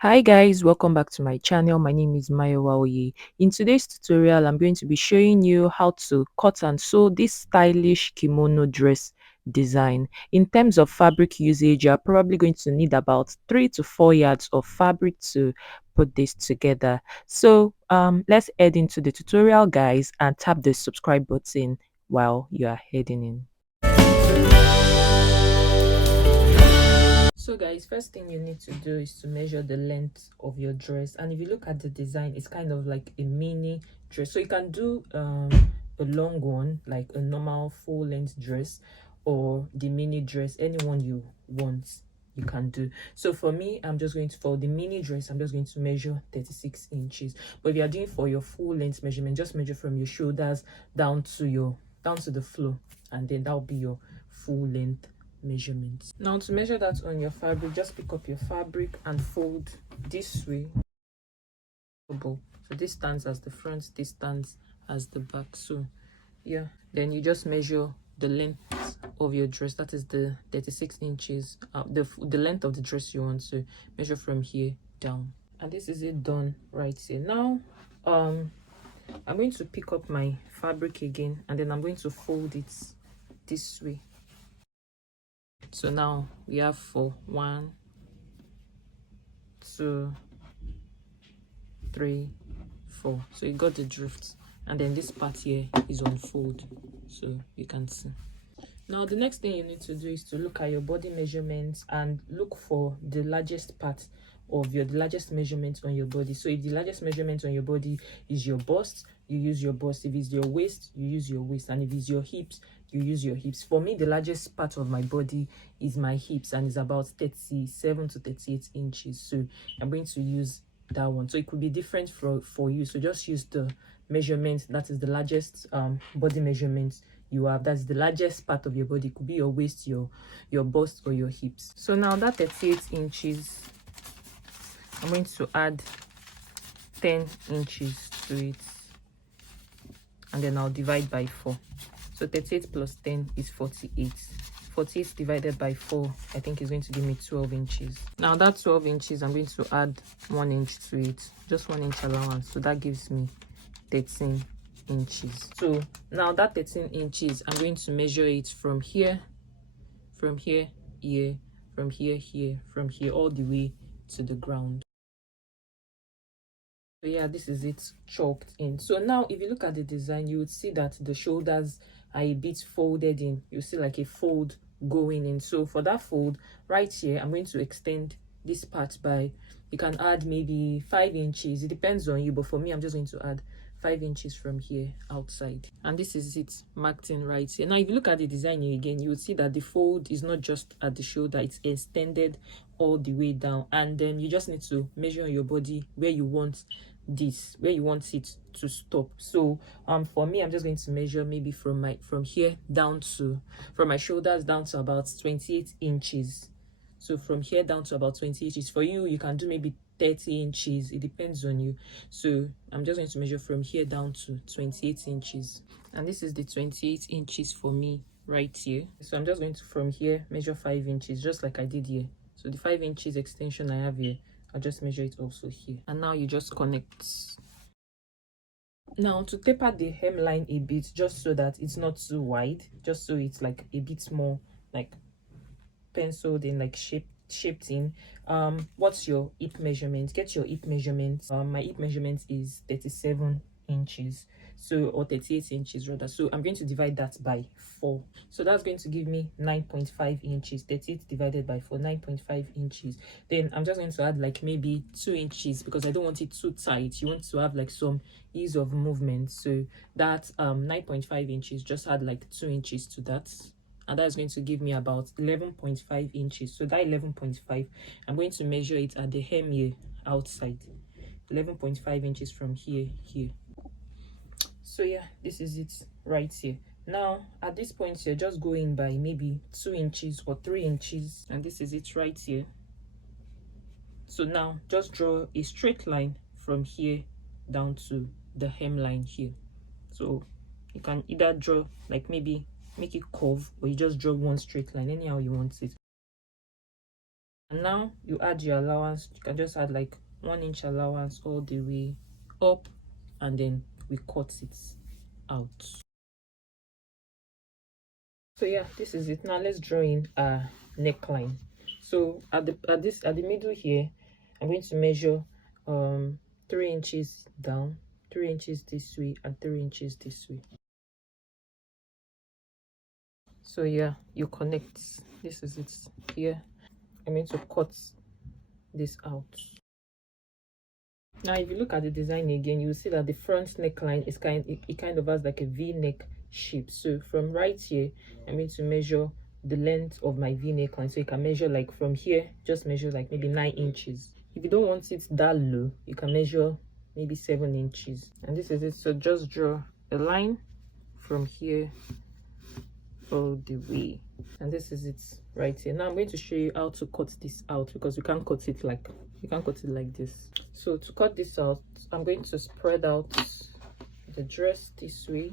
Hi guys, welcome back to my channel. My name is Mayowaoye. In today's tutorial, I'm going to be showing you how to cut and sew this stylish kimono dress design. In terms of fabric usage, you're probably going to need about 3 to 4 yards of fabric to put this together. So let's head into the tutorial, guys, and tap the subscribe button while you are heading in. So guys, first thing you need to do is to measure the length of your dress. And if you look at the design, it's kind of like a mini dress. So you can do a long one, like a normal full length dress, or the mini dress, anyone you want you can do. So for me, for the mini dress, I'm just going to measure 36 inches. But if you're doing for your full length measurement, just measure from your shoulders down to the floor, and then that'll be your full length measurements. Now to measure that on your fabric, just pick up your fabric and fold this way. So this stands as the front, this stands as the back. So yeah, then you just measure the length of your dress, that is the 36 inches, the length of the dress you want to measure from here down. And this is it done right here. Now I'm going to pick up my fabric again, and then I'm going to fold it this way. So now we have 1, 2, 3, 4. So you got the drift, and then this part here is on fold, so you can see. Now the next thing you need to do is to look at your body measurements and look for the largest part of the largest measurement on your body. So if the largest measurement on your body is your bust, you use your bust. If it's your waist, you use your waist. And if it's your hips, you use your hips. For me, the largest part of my body is my hips, and it's about 37 to 38 inches. So I'm going to use that one. So it could be different for you. So just use the measurement that is the largest body measurement you have. That's the largest part of your body. It could be your waist, your bust, or your hips. So now that 38 inches, I'm going to add 10 inches to it, and then I'll divide by 4. So 38 plus 10 is 48. 48 divided by 4, I think, is going to give me 12 inches. Now that 12 inches, I'm going to add 1 inch to it, just 1 inch allowance. So that gives me 13 inches. So now that 13 inches, I'm going to measure it from here, here, from here, all the way to the ground. So yeah, this is it chalked in. So now if you look at the design, you would see that the shoulders are a bit folded in. You see like a fold going in. So for that fold right here, I'm going to extend this part by, you can add maybe 5 inches. It depends on you, but for me, I'm just going to add 5 inches from here outside. And this is it marked in right here. Now if you look at the design again, you would see that the fold is not just at the shoulder, it's extended all the way down. And then you just need to measure on your body where you want it to stop. So for me, I'm just going to measure maybe from here down to, from my shoulders down to about 28 inches. So from here down to about 28 inches. For you, you can do maybe 30 inches. It depends on you. So I'm just going to measure from here down to 28 inches. And this is the 28 inches for me right here. So I'm just going to, from here, measure 5 inches, just like I did here. So the 5 inches extension I have here, I'll just measure it also here. And now you just connect. Now to taper the hemline a bit, just so that it's not too wide, just so it's like a bit more like penciled in, like shaped in. What's your hip measurement? Get your hip measurement. My hip measurement is 37 inches, so, or 38 inches rather. So I'm going to divide that by 4. So that's going to give me 9.5 inches. 38 divided by 4, 9.5 inches. Then I'm just going to add like maybe 2 inches, because I don't want it too tight. You want to have like some ease of movement. So that 9.5 inches, just add like 2 inches to that, and that's going to give me about 11.5 inches. So that 11.5, I'm going to measure it at the hem here outside. 11.5 inches from here. So yeah, this is it right here. Now at this point here, just go in by maybe 2 inches or 3 inches, and this is it right here. So now just draw a straight line from here down to the hemline here. So you can either draw like, maybe make it curve, or you just draw one straight line, anyhow you want it. And now you add your allowance. You can just add like 1 inch allowance all the way up, and then we cut it out. So yeah, this is it. Now let's draw in a neckline. So at the middle here, I'm going to measure 3 inches down, 3 inches this way, and 3 inches this way. So yeah, you connect. This is it here. I'm going to cut this out. Now if you look at the design again, you will see that the front neckline is it kind of has like a v-neck shape. So from right here, I'm going to measure the length of my v-neckline. So you can measure like from here, just measure like maybe 9 inches. If you don't want it that low, you can measure maybe 7 inches. And this is it. So just draw a line from here all the way, and this is it right here. Now I'm going to show you how to cut this out, because you can't cut it like this. So to cut this out, I'm going to spread out the dress this way.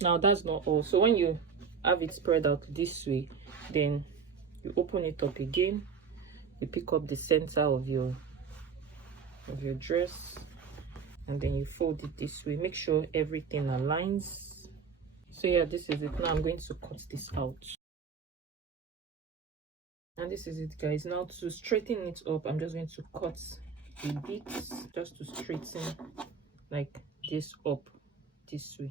Now that's not all. So when you have it spread out this way, then you open it up again, you pick up the center of your dress, and then you fold it this way. Make sure everything aligns. So yeah, this is it. Now I'm going to cut this out, and this is it, guys. Now to straighten it up, I'm just going to cut a bit just to straighten like this up this way.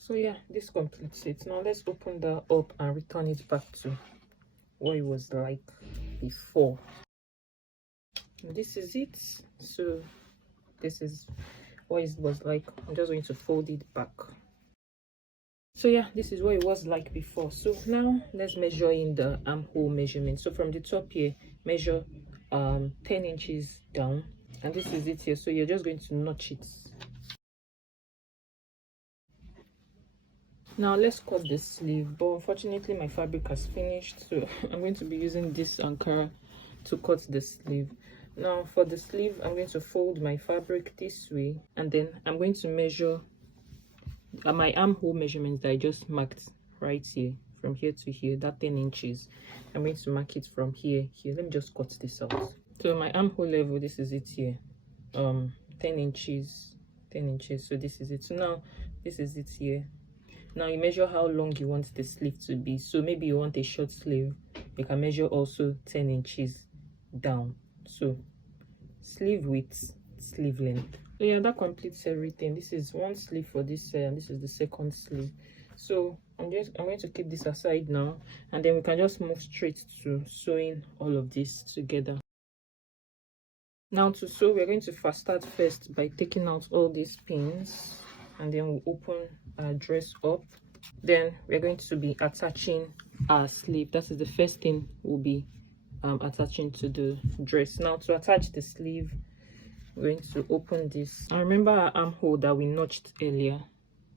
So yeah, this completes it. Now let's open that up and return it back to what it was like before. And this is it. So this is what it was like. I'm just going to fold it back. So yeah, this is what it was like before. So now let's measure in the armhole measurement. So from the top here, measure 10 inches down, and this is it here. So you're just going to notch it. Now let's cut the sleeve, but unfortunately my fabric has finished, so I'm going to be using this Ankara to cut the sleeve. Now for the sleeve, I'm going to fold my fabric this way, and then I'm going to measure my armhole measurements that I just marked right here, from here to here, that 10 inches. I'm going to mark it from here. Let me just cut this out. So my armhole level, this is it here, 10 inches. So this is it. So now this is it here. Now you measure how long you want the sleeve to be. So maybe you want a short sleeve, you can measure also 10 inches down. So sleeve width, sleeve length. So yeah, that completes everything. This is one sleeve for this side, and this is the second sleeve. So I'm going to keep this aside now, and then we can just move straight to sewing all of this together. Now to sew, we're going to start first by taking out all these pins, and then we'll open our dress up. Then we're going to be attaching our sleeve. That is the first thing we'll be attaching to the dress. Now to attach the sleeve, we're going to open this. And remember our armhole that we notched earlier.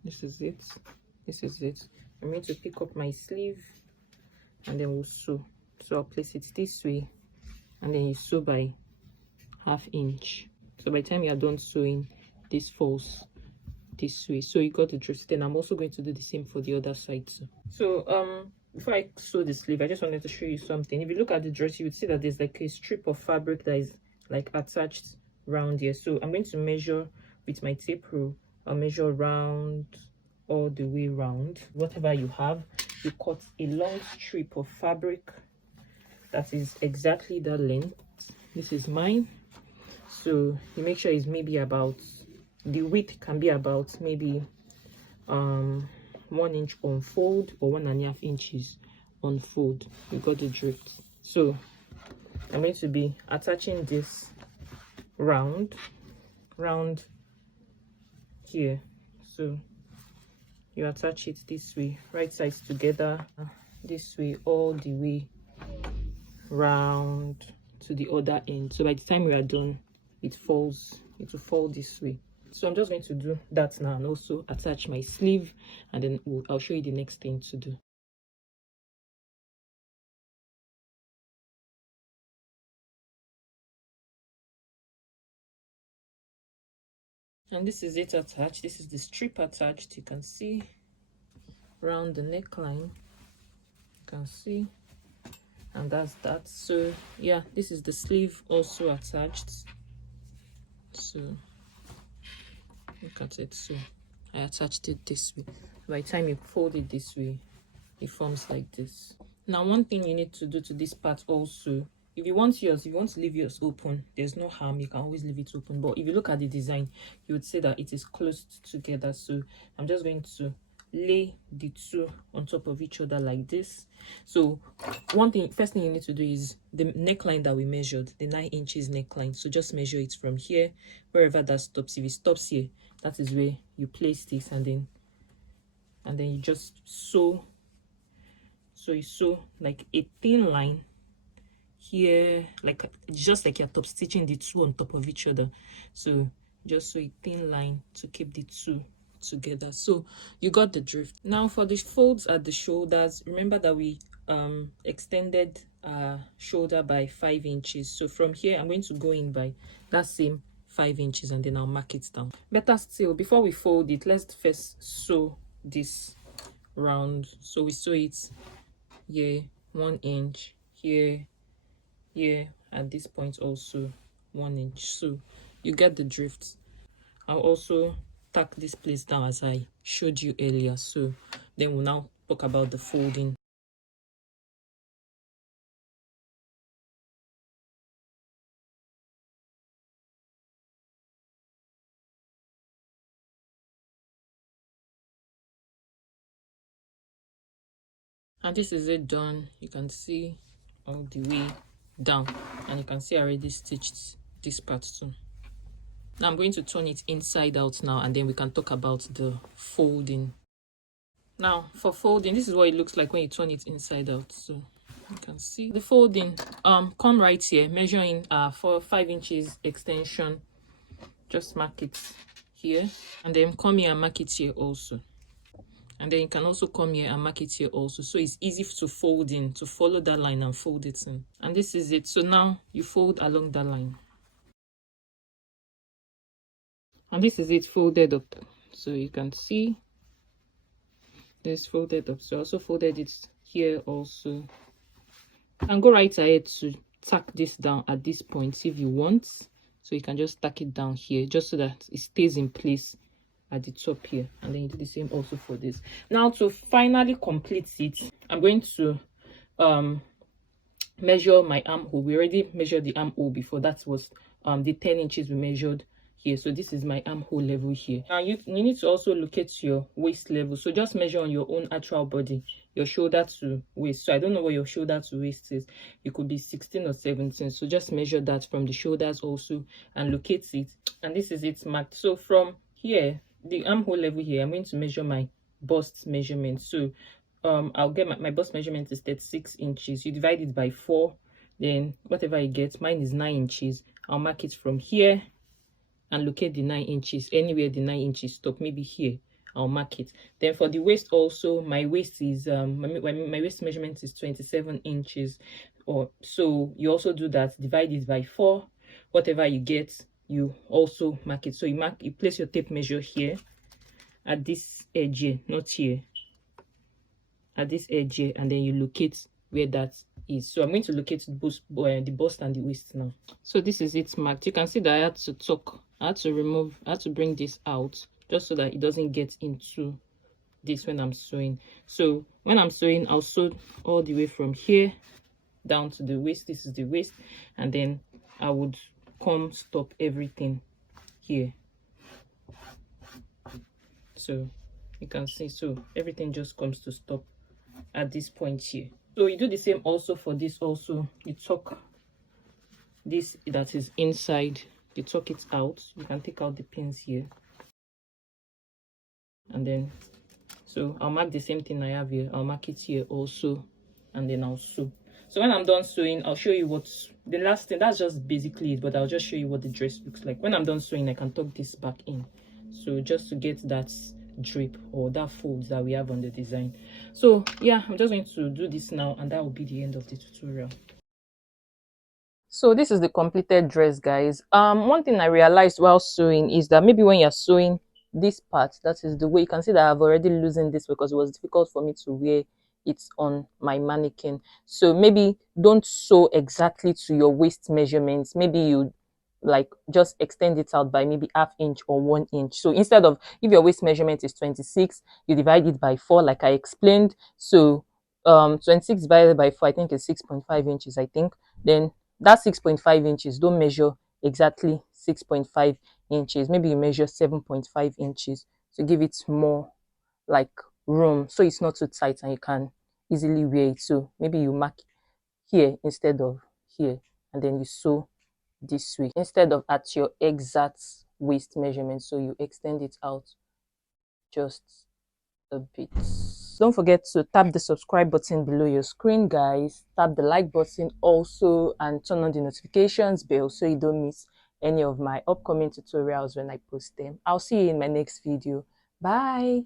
This is it. I'm going to pick up my sleeve, and then we'll sew. So I'll place it this way, and then you sew by ½ inch. So by the time you are done sewing, this falls this way. So you got the dress. Then I'm also going to do the same for the other side too. So before I sew the sleeve, I just wanted to show you something. If you look at the dress, you would see that there's like a strip of fabric that is like attached round here. So I'm going to measure with my tape rule. I'll measure round, all the way round. Whatever you have, you cut a long strip of fabric that is exactly that length. This is mine. So you make sure it's maybe about, the width can be about maybe 1 inch on fold, or 1.5 inches on fold. You got the drift. So I'm going to be attaching this round here. So you attach it this way, right sides together, this way, all the way round to the other end. So by the time we are done, it will fall this way. So I'm just going to do that now, and also attach my sleeve, and then I'll show you the next thing to do. And this is it attached. This is the strip attached. You can see around the neckline, you can see. And that's that. So yeah, this is the sleeve also attached. So look at it. So I attached it this way. By the time you fold it this way, it forms like this. Now, one thing you need to do to this part also, if you want to leave yours open, there's no harm, you can always leave it open. But if you look at the design, you would say that it is closed together. So I'm just going to lay the two on top of each other like this. So first thing you need to do is the neckline that we measured, the 9 inches neckline. So just measure it from here, wherever that stops. If it stops here, that is where you place this, and then you just sew. So you sew like a thin line here, like just like you're top stitching the two on top of each other. So just sew a thin line to keep the two together. So you got the drift. Now for the folds at the shoulders, remember that we extended shoulder by 5 inches. So from here I'm going to go in by that same 5 inches, and then I'll mark it down. Better still, before we fold it, let's first sew this round. So we sew it here 1 inch, here at this point also 1 inch. So you get the drift. I'll also tack this place down as I showed you earlier. So then we'll now talk about the folding. And this is it done. You can see all the way down, and you can see I already stitched this part too. Now I'm going to turn it inside out now, and then we can talk about the folding. Now for folding, this is what it looks like when you turn it inside out. So you can see the folding. Come right here, measuring for 5 inches extension. Just mark it here, and then come here and mark it here also. And then you can also come here and mark it here also. So it's easy to fold in, to follow that line and fold it in. And this is it. So now you fold along that line. And this is it folded up. So you can see this folded up. So I also folded it here also. And go right ahead to tack this down at this point if you want. So you can just tack it down here just so that it stays in place at the top here, and then you do the same also for this. Now to finally complete it, I'm going to measure my armhole. We already measured the armhole before. That was the 10 inches we measured here. So this is my armhole level here. Now you need to also locate your waist level. So just measure on your own actual body, your shoulder to waist. So I don't know what your shoulder to waist is. It could be 16 or 17. So just measure that from the shoulders also and locate it. And this is it marked. So from here, the armhole level here, I'm going to measure my bust measurement. So I'll get my bust measurement is 36 inches. You divide it by 4, then whatever you get, mine is 9 inches. I'll mark it from here and locate the 9 inches. Anywhere the 9 inches stop, maybe here, I'll mark it. Then for the waist also, my waist is my waist measurement is 27 inches. Or so you also do that, divide it by 4, whatever you get, you also mark it. So you place your tape measure here at this edge here, not here, at this edge here, and then you locate where that is. So I'm going to locate both the bust and the waist now. So this is it marked. You can see that I had to bring this out just so that it doesn't get into this when I'm sewing. So when I'm sewing, I'll sew all the way from here down to the waist. This is the waist, and then I would come stop everything here. So you can see, so everything just comes to stop at this point here. So you do the same also for this. Also you tuck this that is inside, you tuck it out. You can take out the pins here, and then so I'll mark the same thing I have here. I'll mark it here also, and then I'll sew. So when I'm done sewing, I'll show you what's the last thing. That's just basically it, but I'll just show you what the dress looks like. When I'm done sewing, I can tuck this back in. So just to get that drape or that folds that we have on the design. So yeah, I'm just going to do this now, and that will be the end of the tutorial. So this is the completed dress, guys. One thing I realized while sewing is that maybe when you're sewing this part, that is the way, you can see that I've already loosened this because it was difficult for me to wear it on my mannequin. So maybe don't sew exactly to your waist measurements. Maybe you like just extend it out by maybe half inch or 1 inch. So instead of, if your waist measurement is 26, you divide it by 4 like I explained. So 26 divided by 4, I think is 6.5 inches, I think. Then that 6.5 inches, don't measure exactly 6.5 inches. Maybe you measure 7.5 inches to give it more like room, so it's not too tight and you can easily wear it. So maybe you mark here instead of here, and then you sew this way instead of at your exact waist measurement. So you extend it out just a bit. Don't forget to tap the subscribe button below your screen, guys. Tap the like button also and turn on the notifications bell so you don't miss any of my upcoming tutorials when I post them. I'll see you in my next video. Bye.